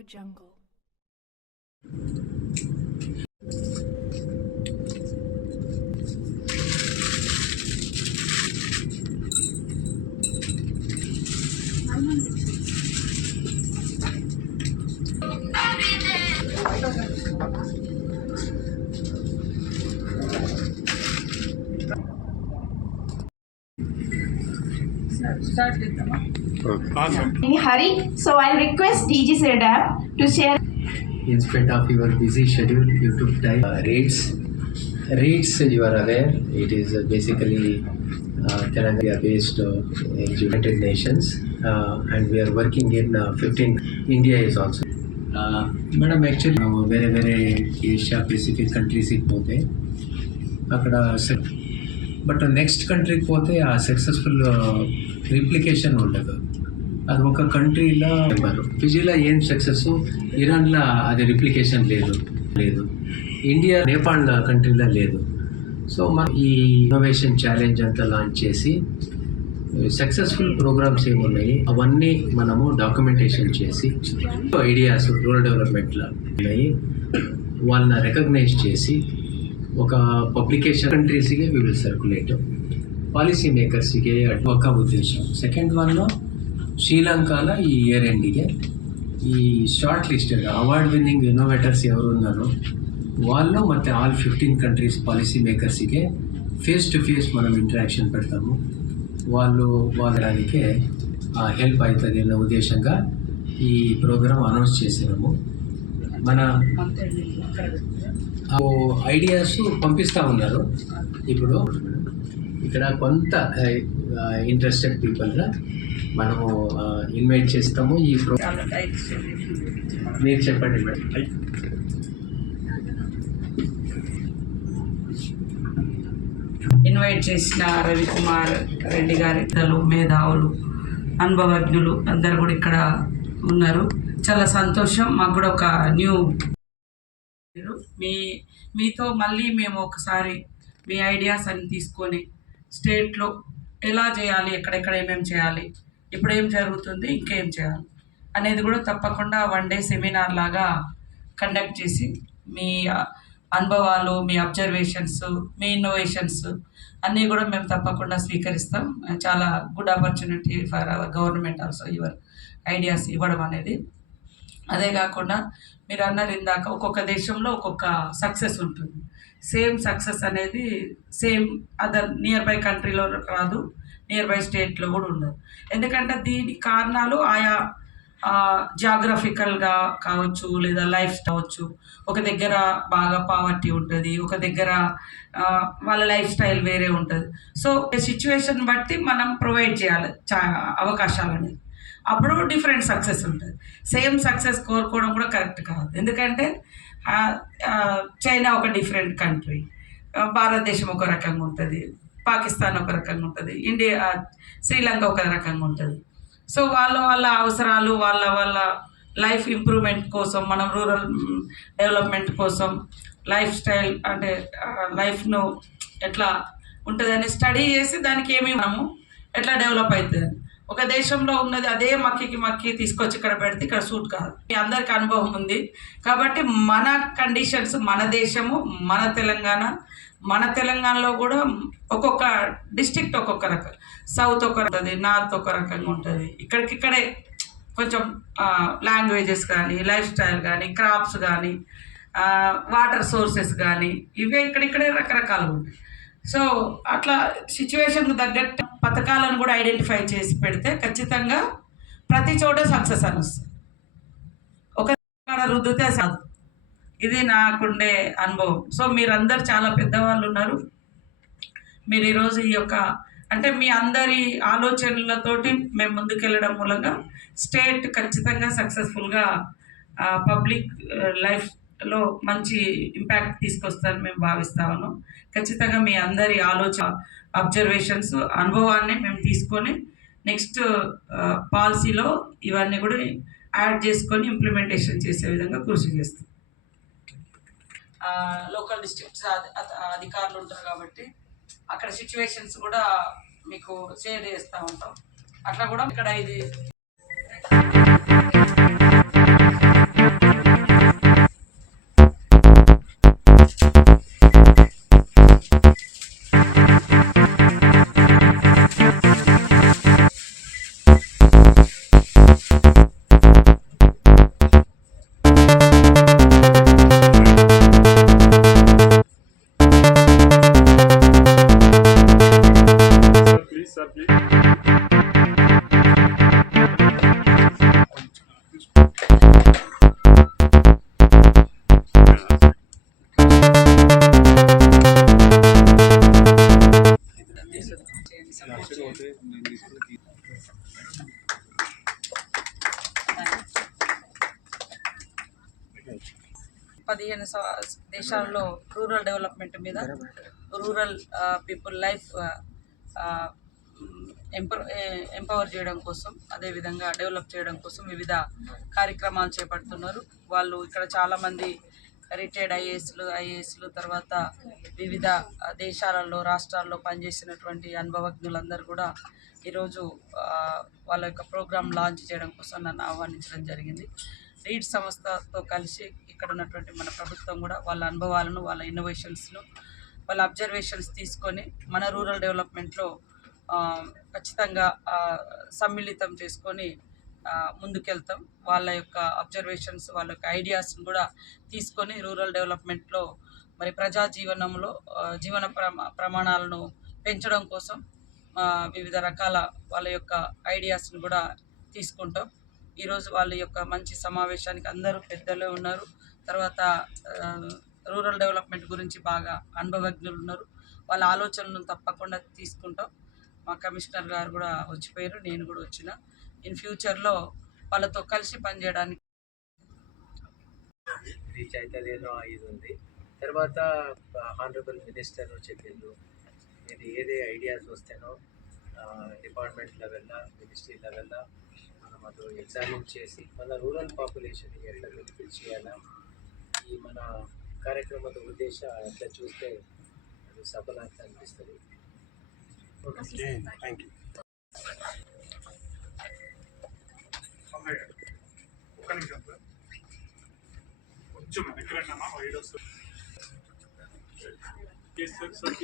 Audio Jungle. in a hurry, so I'll request DG Serdar to share in spite of your busy schedule, you took time. Uh, RAIDS, RAIDS, you are aware, it is uh, basically uh, Telangaria based uh, in United Nations, uh, and we are working in uh, 15. India is also. Madam actually ನಾವು ಬೇರೆ ಬೇರೆ Asia Pacific కంట్రీస్కి పోతే అక్కడ but next కంట్రీకి పోతే ఆ successful replication ఉండదు. అది ఒక కంట్రీలో ఫిజీలో ఏం సక్సెస్ ఇరాన్లో అది రిప్లికేషన్ లేదు. లేదు. ఇండియా నేపాల్ కంట్రీలో లేదు. సో మన ఈ ఇన్నోవేషన్ ఛాలెంజ్ అంతా లాంచ్ చేసి సక్సెస్ఫుల్ ప్రోగ్రామ్స్ ఏమున్నాయి? అవన్నీ మనము డాక్యుమెంటేషన్ చేసి ఐడియాస్ రూరల్ డెవలప్మెంట్లో ఉన్నాయి. వాళ్ళని రికగ్నైజ్ చేసి ఒక ಪಬ್ಲಿಕೇಶನ್ ಕಂಟ್ರೀಸ್ಗೆ ವಿ ವಿಲ್ ಸರ್ಕ್ಯುಲೇಟ್ ಪಾಲಿಸಿ ಮೇಕರ್ಸಿಗೆ ఉద్దేశం సెకండ్ ಸೆಕೆಂಡ್ ಒನ್ ಶ್ರೀಲಂಕಾದ ఈ ఇయర్ ఎండింగ్ಗೆ ఈ short listed award winning innovators ఎవరు ఉన్నారో వాళ్ళు మొత్తం ఆల్ ఫిఫ్టీన్ కంట్రీస్ పాలసీ మేకర్స్కి ఫేస్ టు ఫేస్ మనం ఇంటరాక్షన్ పెడతాము. వాళ్ళు వాళ్ళడానికే హెల్ప్ అవుతుంది అనే ఉద్దేశంగా ఈ ప్రోగ్రాం అనౌన్స్ చేసినాము. మన ఐడియాస్ పంపిస్తూ ఉన్నారు. ఇప్పుడు ఇక్కడ కొంత ఇంట్రెస్టెడ్ పీపుల్గా మనము ఇన్వైట్ చేస్తాము. ఈ ప్రోగ్రామ్ మీరు చెప్పండి మేడం. ఇన్వైట్ చేసిన రవికుమార్ రెడ్డి గారి పిల్లలు మేధావులు అనుభవజ్ఞులు అందరు కూడా ఇక్కడ ఉన్నారు. చాలా సంతోషం. మాకు కూడా ఒక న్యూ మీ మీతో మళ్ళీ మేము ఒకసారి మీ ఐడియాస్ అన్ని తీసుకొని స్టేట్లో ఎలా చేయాలి ఎక్కడెక్కడ ఏమేమి చేయాలి ఇప్పుడు ఏం జరుగుతుంది ఇంకేం చేయాలి అనేది కూడా తప్పకుండా వన్ డే సెమినార్ లాగా కండక్ట్ చేసి మీ అనుభవాలు మీ అబ్జర్వేషన్స్ మీ ఇన్నోవేషన్స్ అన్నీ కూడా మేము తప్పకుండా స్వీకరిస్తాం. చాలా good opportunity for our government also your ideas ఇవ్వడం అనేది. అదే కాకుండా మీరు అన్నారు ఇందాక ఒక్కొక్క దేశంలో ఒక్కొక్క సక్సెస్ ఉంటుంది. సేమ్ సక్సెస్ అనేది సేమ్ అదర్ నియర్ బై కంట్రీలో రాదు నియర్ బై స్టేట్లో కూడా ఉండదు. ఎందుకంటే దీని కారణాలు ఆయా జాగ్రఫికల్గా కావచ్చు లేదా లైఫ్ కావచ్చు. ఒక దగ్గర బాగా పావర్టీ ఉంటుంది ఒక దగ్గర వాళ్ళ లైఫ్ స్టైల్ వేరే ఉంటుంది. సో సిచ్యువేషన్ బట్టి మనం ప్రొవైడ్ చేయాలి చా అవకాశాలు అనేది అప్పుడు డిఫరెంట్ సక్సెస్ ఉంటుంది. సేమ్ సక్సెస్ కోరుకోవడం కూడా కరెక్ట్ కాదు. ఎందుకంటే చైనా ఒక డిఫరెంట్ కంట్రీ. భారతదేశం ఒక రకంగా ఉంటుంది. పాకిస్తాన్ ఒక రకంగా ఉంటుంది. ఇండియా శ్రీలంక ఒక రకంగా ఉంటుంది. సో వాళ్ళ వాళ్ళ అవసరాలు వాళ్ళ వాళ్ళ లైఫ్ ఇంప్రూవ్మెంట్ కోసం మనం రూరల్ డెవలప్మెంట్ కోసం లైఫ్ స్టైల్ అంటే లైఫ్ను ఎట్లా ఉంటుందని స్టడీ చేసి దానికి ఏమి మనము ఎట్లా డెవలప్ అవుతుంది? ఒక దేశంలో ఉన్నది అదే మక్కికి మక్కి తీసుకొచ్చి ఇక్కడ పెడితే ఇక్కడ సూట్ కాదు. మీ అందరికి అనుభవం ఉంది. కాబట్టి మన కండిషన్స్ మన దేశము మన తెలంగాణ మన తెలంగాణలో కూడా ఒక్కొక్క డిస్టిక్ట్ ఒక్కొక్క రకం. సౌత్ ఒక ఉంటుంది నార్త్ ఒక రకంగా ఉంటుంది. ఇక్కడికిక్కడే కొంచెం లాంగ్వేజెస్ కానీ లైఫ్ స్టైల్ కానీ క్రాప్స్ కానీ వాటర్ సోర్సెస్ కానీ ఇవే ఇక్కడిక్కడే రకరకాలు ఉంటాయి. సో అట్లా సిచ్యువేషన్కు తగ్గట్టు పథకాలను కూడా ఐడెంటిఫై చేసి పెడితే ఖచ్చితంగా ప్రతి చోట సక్సెస్ అని వస్తుంది. ఒక రుద్దితే సాధు ఇది నాకుండే అనుభవం. సో మీరందరు చాలా పెద్దవాళ్ళు ఉన్నారు. మీరు ఈరోజు ఈ యొక్క అంటే మీ అందరి ఆలోచనలతోటి మేము ముందుకెళ్ళడం మూలంగా స్టేట్ ఖచ్చితంగా సక్సెస్ఫుల్గా పబ్లిక్ లైఫ్ లో మంచి ఇంపాక్ట్ తీసుకొస్తారని మేము భావిస్తా ఉన్నాం. ఖచ్చితంగా మీ అందరి ఆలోచన అబ్జర్వేషన్స్ అనుభవాన్ని మేము తీసుకొని నెక్స్ట్ పాలసీలో ఇవన్నీ కూడా యాడ్ చేసుకొని ఇంప్లిమెంటేషన్ చేసే విధంగా కృషి చేస్తాం. లోకల్ డిస్ట్రిక్ట్స్ అధికారులు ఉంటారు కాబట్టి అక్కడ సిచ్యువేషన్స్ కూడా మీకు షేర్ చేస్తూ ఉంటాం. అట్లా కూడా ఇక్కడ ఇది పదిహేను దేశాల్లో రూరల్ డెవలప్మెంట్ మీద rural people life empower empower చేయడం కోసం అదేవిధంగా డెవలప్ చేయడం కోసం వివిధ కార్యక్రమాలు చేపడుతున్నారు. వాళ్ళు ఇక్కడ చాలామంది రిటైర్డ్ ఐఏఎస్లు ఐఏఎస్లు తర్వాత వివిధ దేశాలలో రాష్ట్రాల్లో పనిచేసినటువంటి అనుభవజ్ఞులందరూ కూడా ఈరోజు వాళ్ళ యొక్క ప్రోగ్రాం లాంచ్ చేయడం కోసం నన్ను ఆహ్వానించడం జరిగింది. రీడ్ సంస్థతో కలిసి ఇక్కడ ఉన్నటువంటి మన ప్రభుత్వం కూడా వాళ్ళ అనుభవాలను వాళ్ళ ఇన్నోవేషన్స్ను వాళ్ళ అబ్జర్వేషన్స్ తీసుకొని మన రూరల్ డెవలప్మెంట్లో ఖచ్చితంగా సమ్మిళితం చేసుకొని ముందుకెళ్తాం. వాళ్ళ యొక్క అబ్జర్వేషన్స్ వాళ్ళ యొక్క ఐడియాస్ని కూడా తీసుకొని రూరల్ డెవలప్మెంట్లో మరి ప్రజా జీవనంలో జీవన ప్రమా ప్రమాణాలను పెంచడం కోసం వివిధ రకాల వాళ్ళ యొక్క ఐడియాస్ని కూడా తీసుకుంటాం. ఈరోజు వాళ్ళ యొక్క మంచి సమావేశానికి అందరూ పెద్దలే ఉన్నారు. తర్వాత రూరల్ డెవలప్మెంట్ గురించి బాగా అనుభవజ్ఞులు ఉన్నారు. వాళ్ళ ఆలోచనలను తప్పకుండా తీసుకుంటాం. మా కమిషనర్ గారు కూడా వచ్చిపోయారు నేను కూడా వచ్చిన. ఇన్ ఫ్యూచర్లో వాళ్ళతో కలిసి పనిచేయడానికి రీచ్ చైతన్యంలో ఇది ఉంది. తర్వాత హానరబుల్ మినిస్టర్ చెప్పిండు. నేను ఏదే ఐడియాస్ వస్తేనో డిపార్ట్మెంట్ లెవెల్లో మినిస్ట్రీ లెవెల్లో మనం అది ఎగ్జామిన్ చేసి మన రూరల్ పాపులేషన్కి ఎట్లా బెనిఫిట్ చేయాలా ఈ మన కార్యక్రమం ఉద్దేశం ఎట్లా చూస్తే అది సఫలంగా అనిపిస్తుంది? థ్యాంక్ యూ నిమిషం సార్. కొంచెం దగ్గర వస్తుంది సార్ సార్